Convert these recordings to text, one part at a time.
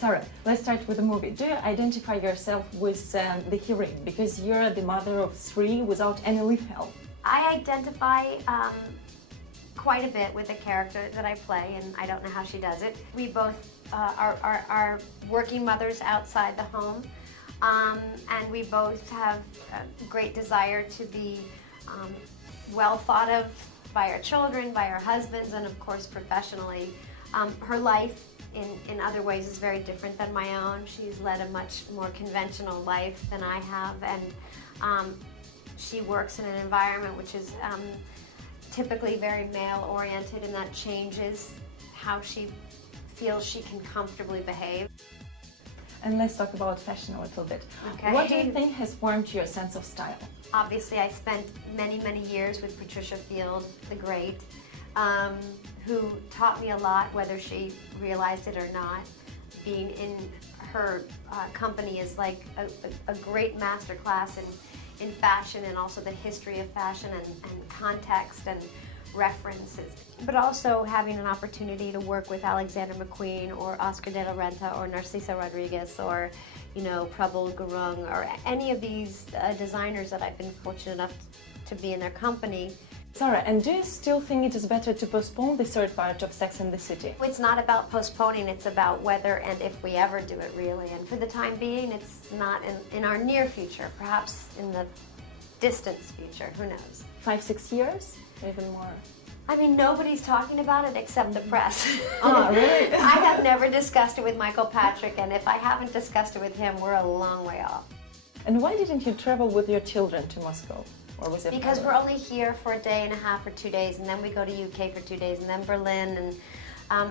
Sarah, let's start with the movie. Do you identify yourself with the heroine because you're the mother of 3 without any lip help? I identify quite a bit with the character that I play, and I don't know how she does it. We both are working mothers outside the home, and we both have a great desire to be well thought of by our children, by our husbands, and of course professionally. Her life in other ways is very different than my own. She's led a much more conventional life than I have, and she works in an environment which is typically very male-oriented, and that changes how she feels she can comfortably behave. And let's talk about fashion a little bit. Okay. What do you think has formed your sense of style? Obviously, I spent many years with Patricia Field, the great, who taught me a lot, whether she realized it or not. Being in her company is like a great master class in fashion, and also the history of fashion and context and references. But also having an opportunity to work with Alexander McQueen or Oscar de la Renta or Narcisa Rodriguez or, you know, Prabal Gurung or any of these designers that I've been fortunate enough to be in their company. Sarah, and do you still think it is better to postpone the 3rd part of Sex and the City? It's not about postponing, it's about whether and if we ever do it, really. And for the time being, it's not in our near future, perhaps in the distant future, who knows? 5-6 years? Even more? I mean, nobody's talking about it except the press. Oh, really? I have never discussed it with Michael Patrick, and if I haven't discussed it with him, we're a long way off. And why didn't you travel with your children to Moscow? Or was it because we're only here for a day and a half or 2 days, and then we go to UK for 2 days, and then Berlin, and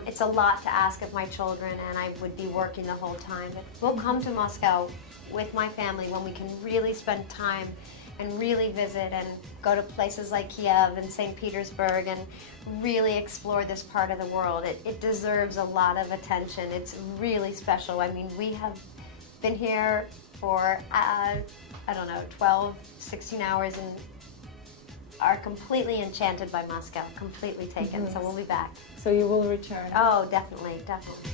it's a lot to ask of my children, and I would be working the whole time. But we'll come to Moscow with my family when we can really spend time and really visit and go to places like Kiev and St. Petersburg and really explore this part of the world. It deserves a lot of attention. It's really special. I mean, we have been here for, I don't know, 12, 16 hours and are completely enchanted by Moscow, completely taken. Mm-hmm. So we'll be back. So you will return? Oh, definitely, definitely.